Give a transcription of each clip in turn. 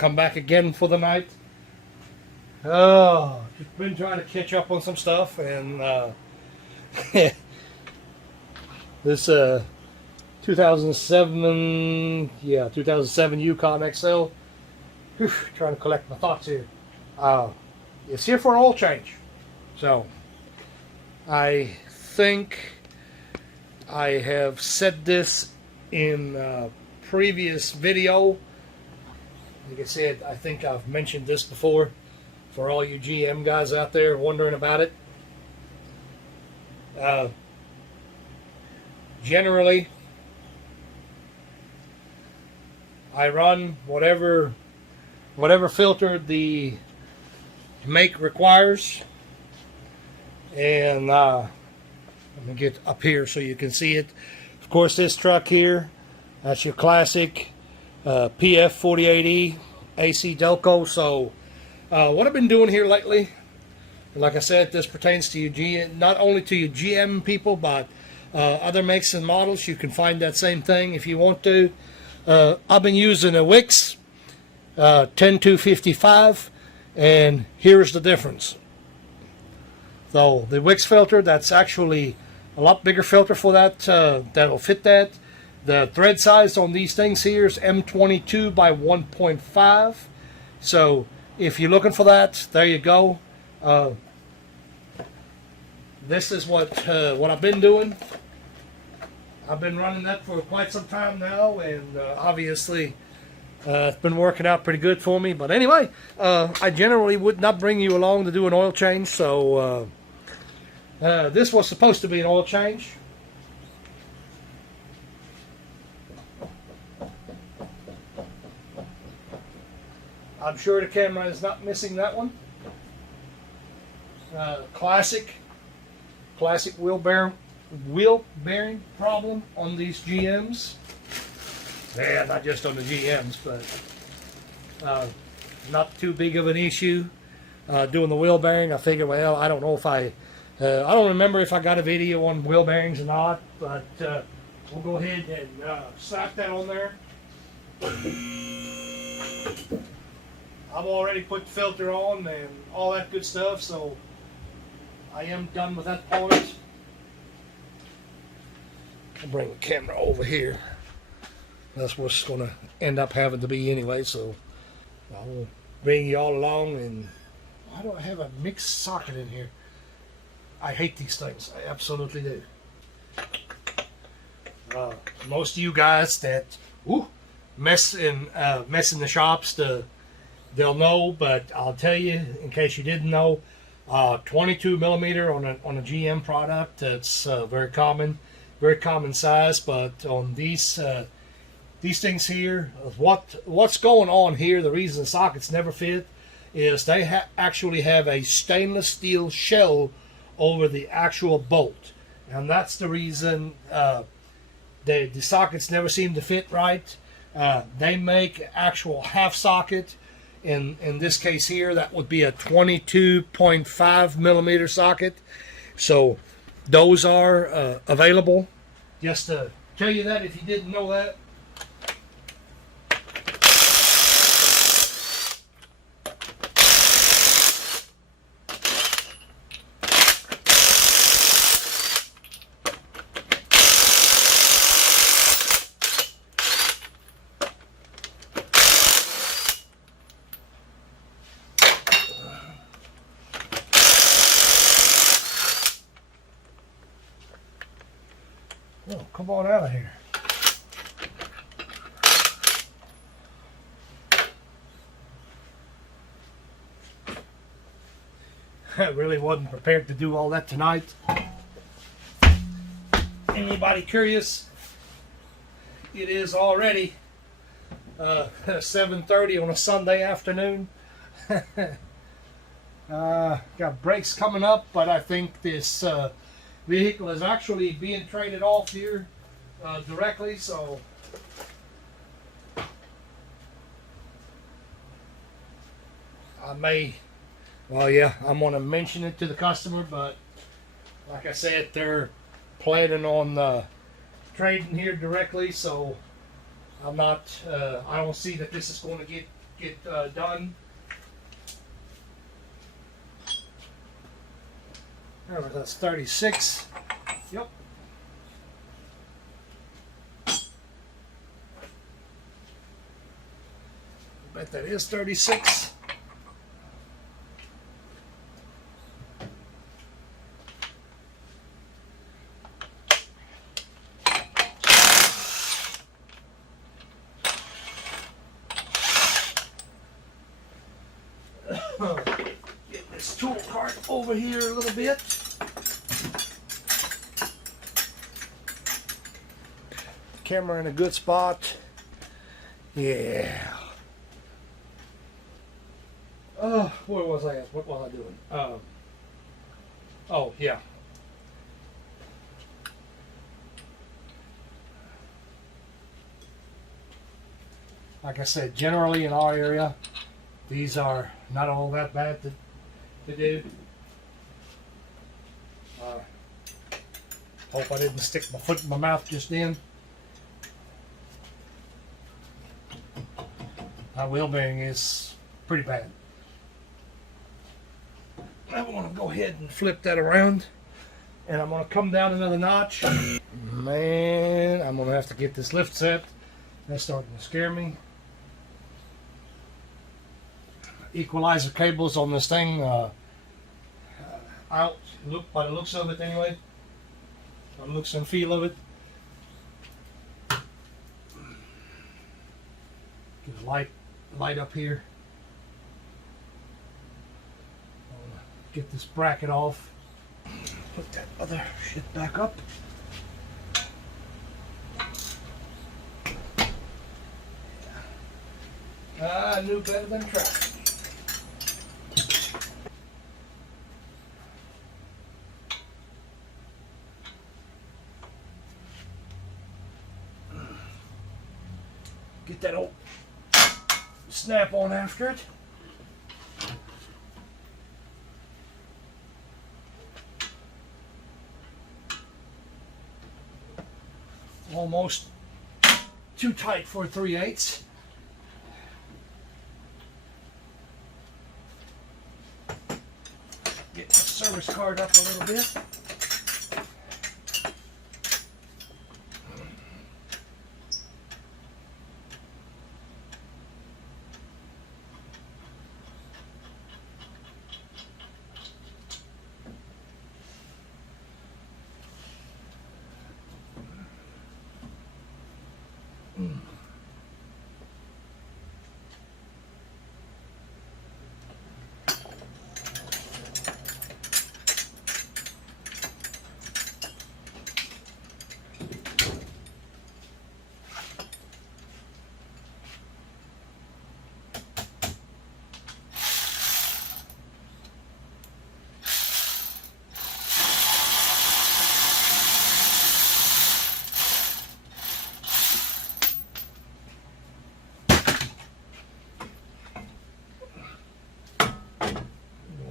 come back again for the night. Oh, just been trying to catch up on some stuff, and this 2007 Yukon XL. Whew, trying to collect my thoughts here. It's here for an oil change. So I think I have said this in a previous video. Like I said, I think I've mentioned this before for all you GM guys out there wondering about it. Generally, I run whatever filter the make requires, and let me get up here so you can see it. Of course, this truck here, that's your classic PF48E AC Delco. So what I've been doing here lately, like I said, this pertains to you not only to you GM people, but other makes and models. You can find that same thing if you want to. I've been using a Wix 10255, and here's the difference. So the Wix filter, that's actually a lot bigger filter for that, that'll fit that. The thread size on these things here is M22 by 1.5. So if you're looking for that, there you go. This is what I've been doing. I've been running that for quite some time now, and obviously it's been working out pretty good for me. But anyway, I generally would not bring you along to do an oil change, so this was supposed to be an oil change. I'm sure the camera is not missing that one. Classic wheel bearing problem on these GMs. Yeah, not just on the GMs, but not too big of an issue. Doing the wheel bearing, I figure, well, I don't know if I don't remember if I got a video on wheel bearings or not, but we'll go ahead and slap that on there. I've already put the filter on and all that good stuff, so I am done with that part. I'll bring the camera over here. That's what's going to end up having to be anyway, so I'll bring you all along. And why do I have a mixed socket in here? I hate these things. I absolutely do. Most of you guys that mess in the shops, they'll know, but I'll tell you in case you didn't know, 22 millimeter on a GM product, that's very common size. But on these things here, what's going on here, the reason the sockets never fit is they actually have a stainless steel shell over the actual bolt, and that's the reason the sockets never seem to fit right. They make actual half socket. In this case here, that would be a 22.5 millimeter socket. So those are available. Just to tell you that if you didn't know that. Oh, come on out of here. I really wasn't prepared to do all that tonight. Anybody curious? It is already 7:30 on a Sunday afternoon. Got brakes coming up, but I think this vehicle is actually being traded off here directly, so I may, well, yeah, I'm going to mention it to the customer, but like I said, they're planning on trading here directly, so I'm not, I don't see that this is going to get get done. Oh, that's 36. Yep. Bet that is 36. Get this tool cart over here a little bit. Camera in a good spot. Yeah. Where was I at? What was I doing? Oh, yeah. Like I said, generally in our area, these are not all that bad to do. Hope I didn't stick my foot in my mouth just then. My wheel bearing is pretty bad. I want to go ahead and flip that around, and I'm going to come down another notch. Man, I'm going to have to get this lift set. That's starting to scare me. Equalizer cables on this thing out, look by the looks of it anyway. By the looks and feel of it. Get a light up here. Get this bracket off. Put that other shit back up. I knew better than try. Get that old snap on after it. Almost too tight for a 3/8. Get the service card up a little bit.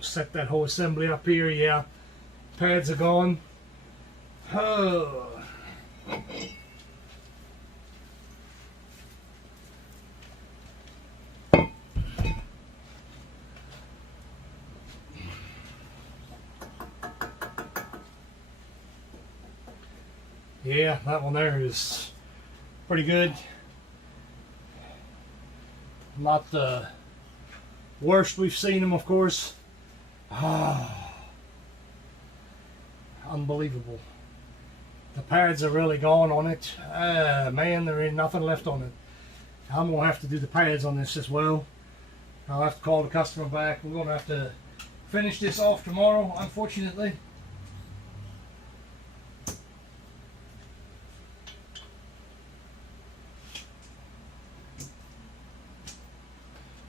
Set that whole assembly up here. Yeah, pads are gone. Oh. Yeah, that one there is pretty good. Not the worst we've seen them, of course. Unbelievable. The pads are really gone on it. Man, there ain't nothing left on it. I'm going to have to do the pads on this as well. I'll have to call the customer back. We're going to have to finish this off tomorrow, unfortunately.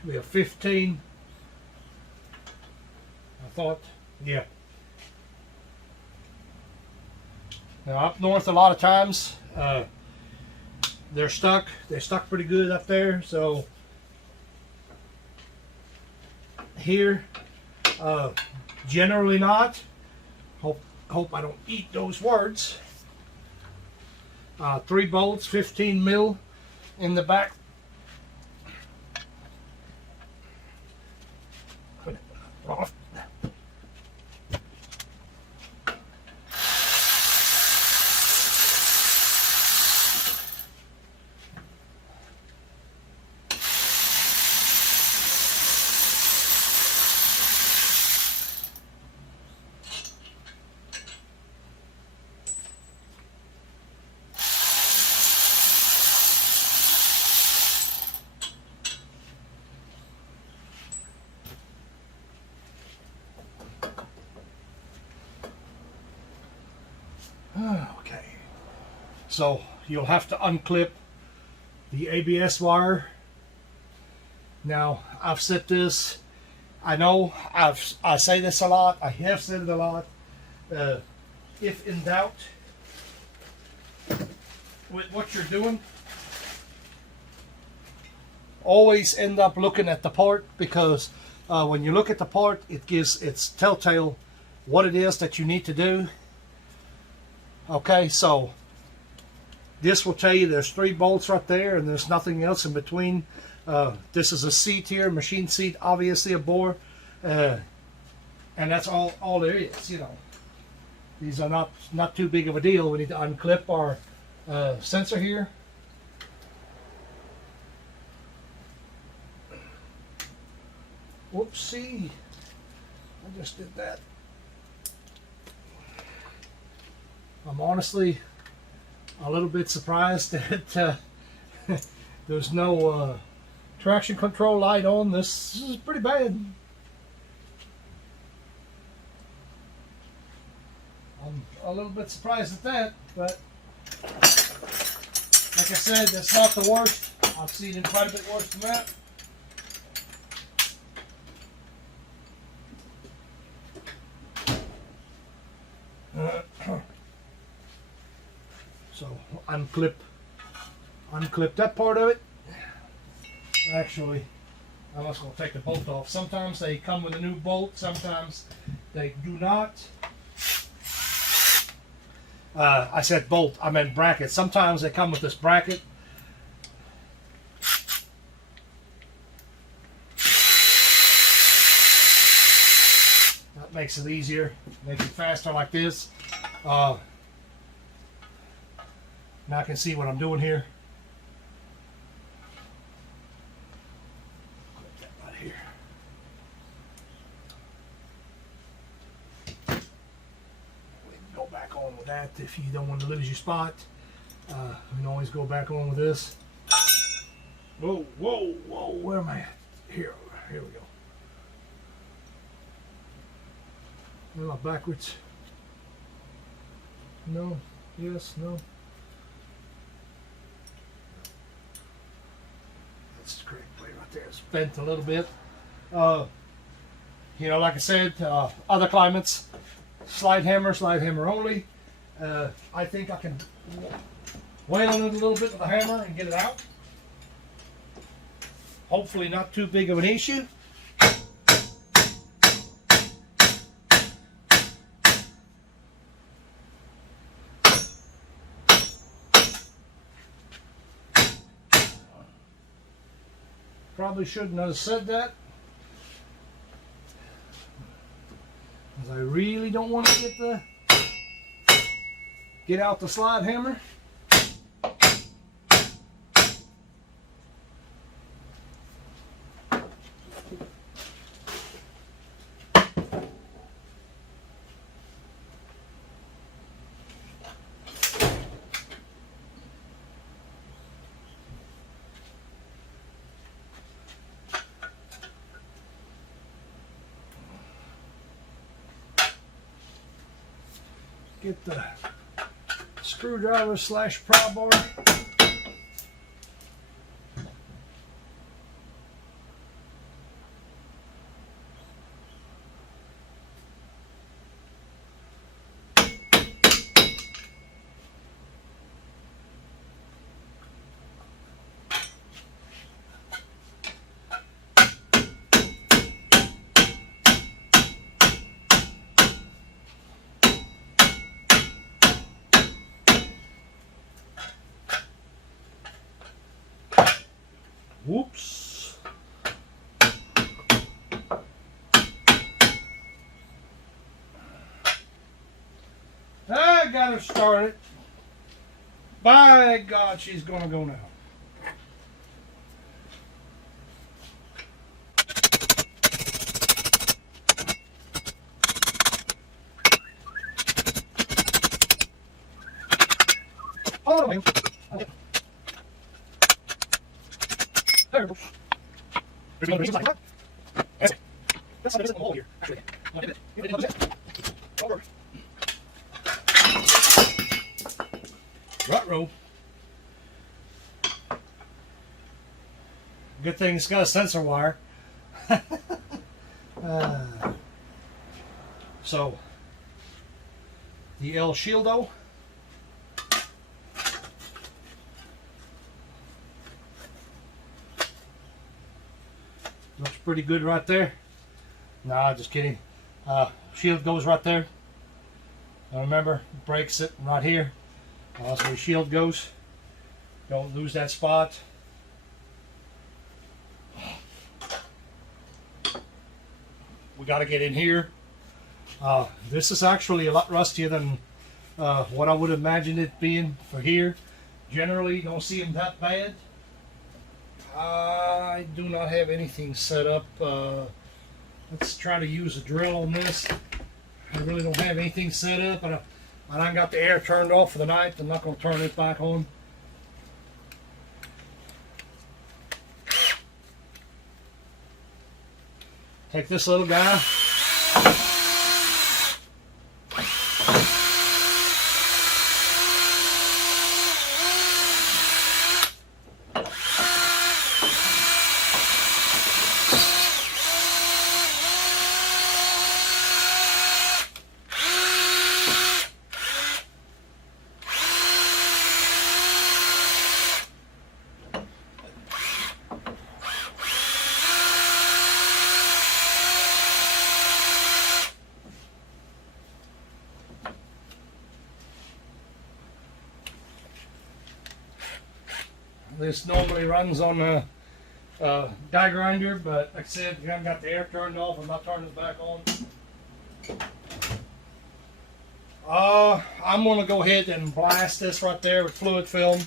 Should be a 15. I thought, yeah. Now up north a lot of times they're stuck. They're stuck pretty good up there. So here, generally not. Hope I don't eat those words. 3 bolts, 15 mil in the back. Okay, so you'll have to unclip the ABS wire. Now, I've said this, I know I say this a lot, I have said it a lot. If in doubt with what you're doing, always end up looking at the part, because when you look at the part, it gives its telltale what it is that you need to do. Okay, so this will tell you there's 3 bolts right there and there's nothing else in between. This is a seat here, machine seat, obviously a bore, and that's all there is. You know, these are not too big of a deal. We need to unclip our sensor here. Whoopsie, I just did that. I'm honestly a little bit surprised that there's no traction control light on. This is pretty bad. I'm a little bit surprised at that, but like I said, that's not the worst. I've seen it quite a bit worse than that. So unclip that part of it. Actually, I'm just going to take the bolt off. Sometimes they come with a new bolt, sometimes they do not. I said bolt, I meant bracket. Sometimes they come with this bracket. That makes it easier, makes it faster like this. Now I can see what I'm doing here. Put that right here. We can go back on with that if you don't want to lose your spot. You can always go back on with this. Whoa, whoa, whoa, where am I at? Here we go. A little backwards. No, yes, no. That's the correct way right there. It's bent a little bit. You know, like I said, other climates, slide hammer only. I think I can wail on it a little bit with a hammer and get it out. Hopefully not too big of an issue. Probably shouldn't have said that, because I really don't want to get out the slide hammer. Get the screwdriver / pry bar. Whoops. I got her started. By God, she's gonna go now. Oh, no. There it goes. There's no reason like that. That's it. That's something in the hole here, actually. No, give it. Give it. Don't worry. Ruh-roh. Good thing it's got a sensor wire. So, the El Shieldo. Looks pretty good right there. Nah, just kidding. Shield goes right there. Now remember, brake sitting right here. That's where the shield goes. Don't lose that spot. We got to get in here. This is actually a lot rustier than what I would imagine it being for here. Generally, you don't see them that bad. I do not have anything set up. Let's try to use a drill on this. I really don't have anything set up, and I got the air turned off for the night. I'm not going to turn it back on. Take this little guy. This normally runs on a die grinder, but like I said, I haven't got the air turned off. I'm not turning it back on. I'm going to go ahead and blast this right there with fluid film.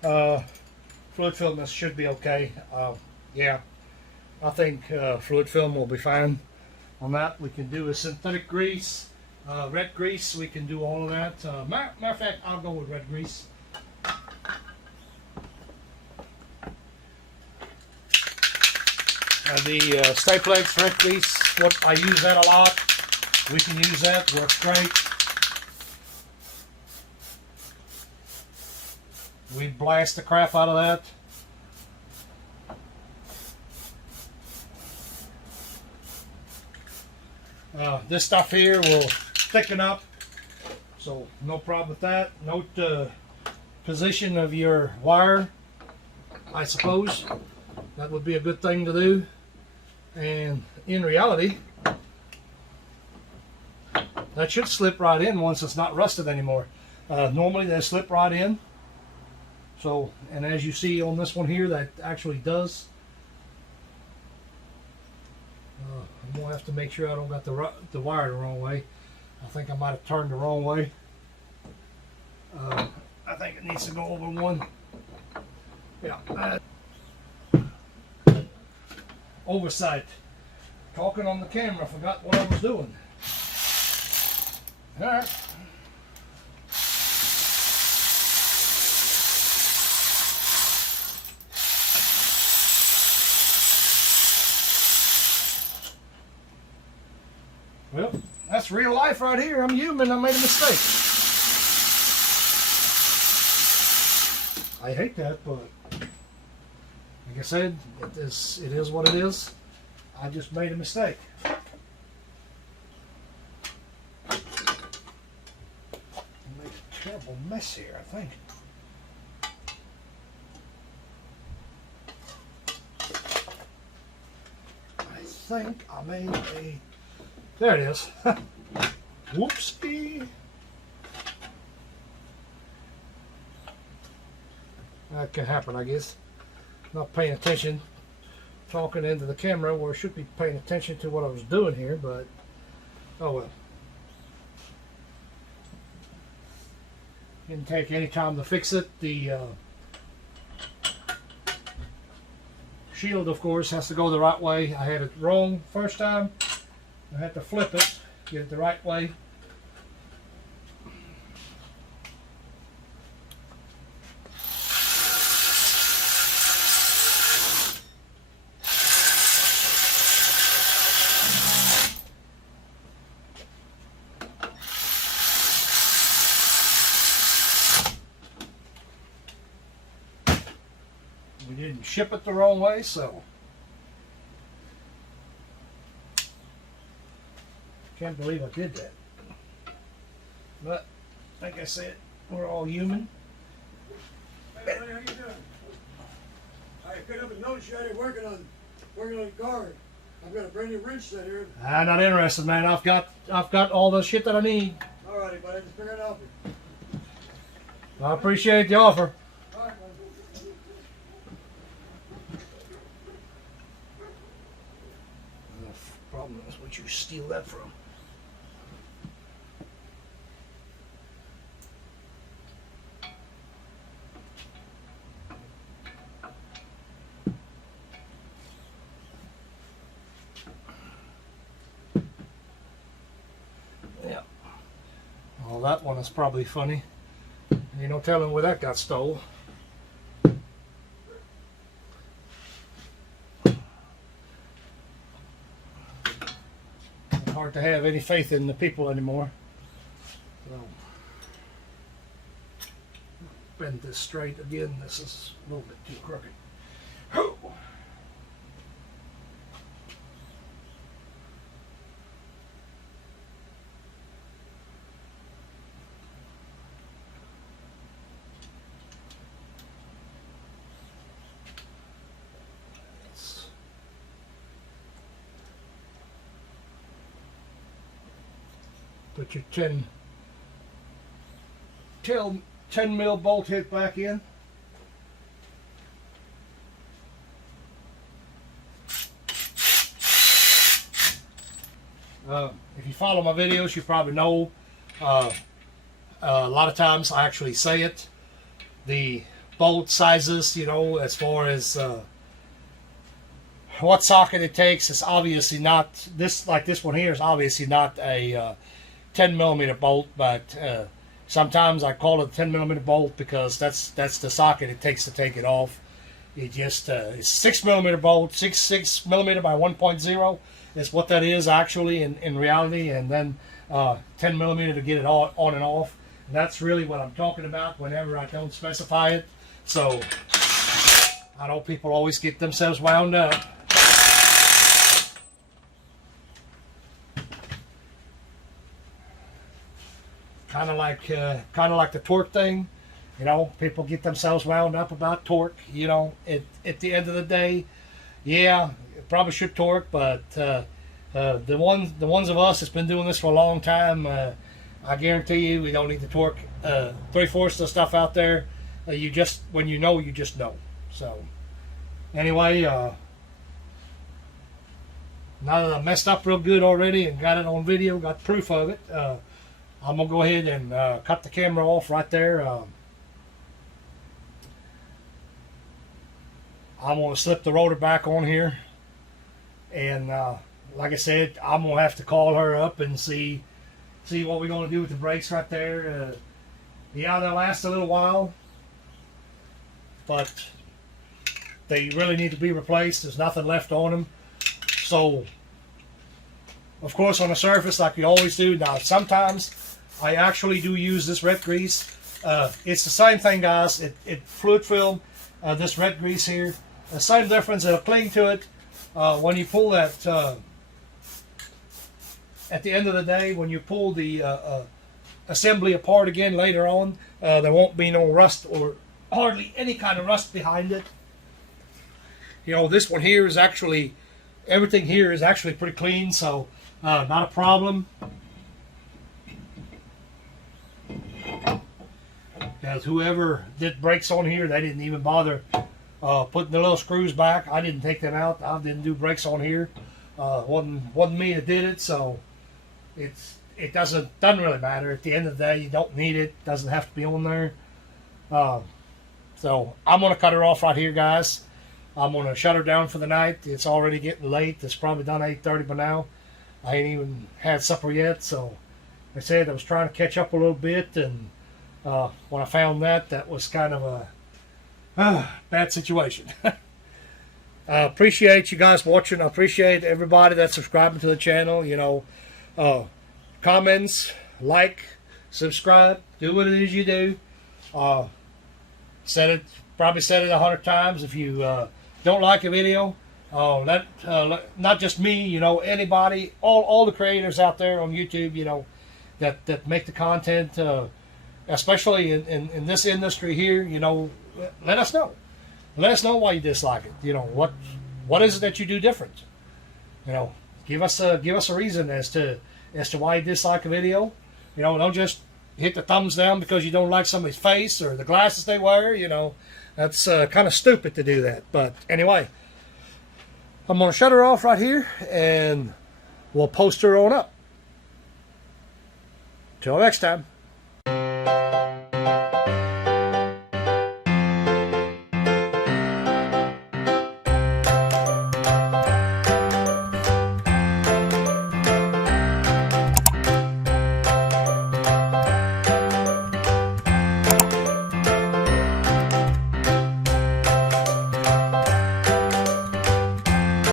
Fluid film, this should be okay. Yeah, I think fluid film will be fine on that. We can do a synthetic grease, red grease. We can do all of that. Matter of fact, I'll go with red grease. The Staplex red grease, what I use that a lot. We can use that, works great. We blast the crap out of that. This stuff here will thicken up, so no problem with that. Note the position of your wire, I suppose. That would be a good thing to do. And in reality, that should slip right in once it's not rusted anymore. Normally they slip right in. So, and as you see on this one here, that actually does. I'm going to have to make sure I don't got the wire the wrong way. I think I might have turned the wrong way. I think it needs to go over one. Yeah. Oversight. Talking on the camera, forgot what I was doing. Alright. Well, that's real life right here. I'm human. I made a mistake. I hate that, but like I said, it is what it is. I just made a mistake. I made a terrible mess here, I think. I think I made a... There it is. Whoopsie. That can happen, I guess. Not paying attention, talking into the camera where I should be paying attention to what I was doing here, but oh well. Didn't take any time to fix it. The shield, of course, has to go the right way. I had it wrong first time. I had to flip it, get it the right way. We didn't ship it the wrong way, so can't believe I did that. But like I said, we're all human. Hey, buddy, how you doing? I couldn't help but notice you out here working on the car. I've got a brand new wrench set here. I'm not interested, man. I've got all the shit that I need. Alrighty, buddy, just figured it out. I appreciate the offer. Alright, buddy. The problem is what you steal that from. Yeah. Well, that one is probably funny. Ain't no telling where that got stole. Hard to have any faith in the people anymore. So, bend this straight again. This is a little bit too crooked. Hoo! Put your 10 mil bolt head back in. If you follow my videos, you probably know a lot of times I actually say it. The bolt sizes, you know, as far as what socket it takes, is obviously not this. Like this one here is obviously not a 10 millimeter bolt, but sometimes I call it a 10 millimeter bolt because that's the socket it takes to take it off. It just it's 6 millimeter bolt, 6 millimeter by 1.0 is what that is actually in reality, and then 10 millimeter to get it all on and off. And that's really what I'm talking about whenever I don't specify it. So I know people always get themselves wound up. Kind of like the torque thing, you know. People get themselves wound up about torque. You know, at the end of the day, yeah, it probably should torque, but the ones of us that's been doing this for a long time, I guarantee you, we don't need to torque 3/4 of the stuff out there. You just when you know, you just know. So anyway, now that I messed up real good already and got it on video, got proof of it. I'm going to go ahead and cut the camera off right there. I'm going to slip the rotor back on here. And like I said, I'm going to have to call her up and see what we're going to do with the brakes right there. Yeah, they'll last a little while, but they really need to be replaced. There's nothing left on them. So, of course, on the surface, like we always do. Now, sometimes I actually do use this red grease. It's the same thing, guys. It fluid film, this red grease here. The same difference. It'll cling to it when you pull that. At the end of the day, when you pull the assembly apart again later on, there won't be no rust or hardly any kind of rust behind it. You know, this one here is actually, everything here is actually pretty clean, so not a problem. Because whoever did brakes on here, they didn't even bother putting the little screws back. I didn't take them out. I didn't do brakes on here. Wasn't me that did it, so it's it doesn't really matter. At the end of the day, you don't need it. Doesn't have to be on there. So I'm gonna cut her off right here, guys. I'm gonna shut her down for the night. It's already getting late. It's probably done 8:30 by now. I ain't even had supper yet, so like I said, I was trying to catch up a little bit, and when I found that was kind of a bad situation. I appreciate you guys watching. I appreciate everybody that's subscribing to the channel. You know, comments, like, subscribe, do what it is you do. Probably said it 100 times. If you don't like a video, not just me, you know, anybody, all the creators out there on YouTube, you know, that make the content, especially in this industry here, you know, let us know. Let us know why you dislike it. You know, what is it that you do different? You know, give us a reason as to why you dislike a video. You know, don't just hit the thumbs down because you don't like somebody's face or the glasses they wear. You know, that's kind of stupid to do that. But anyway, I'm going to shut her off right here, and we'll post her on up. Till next time.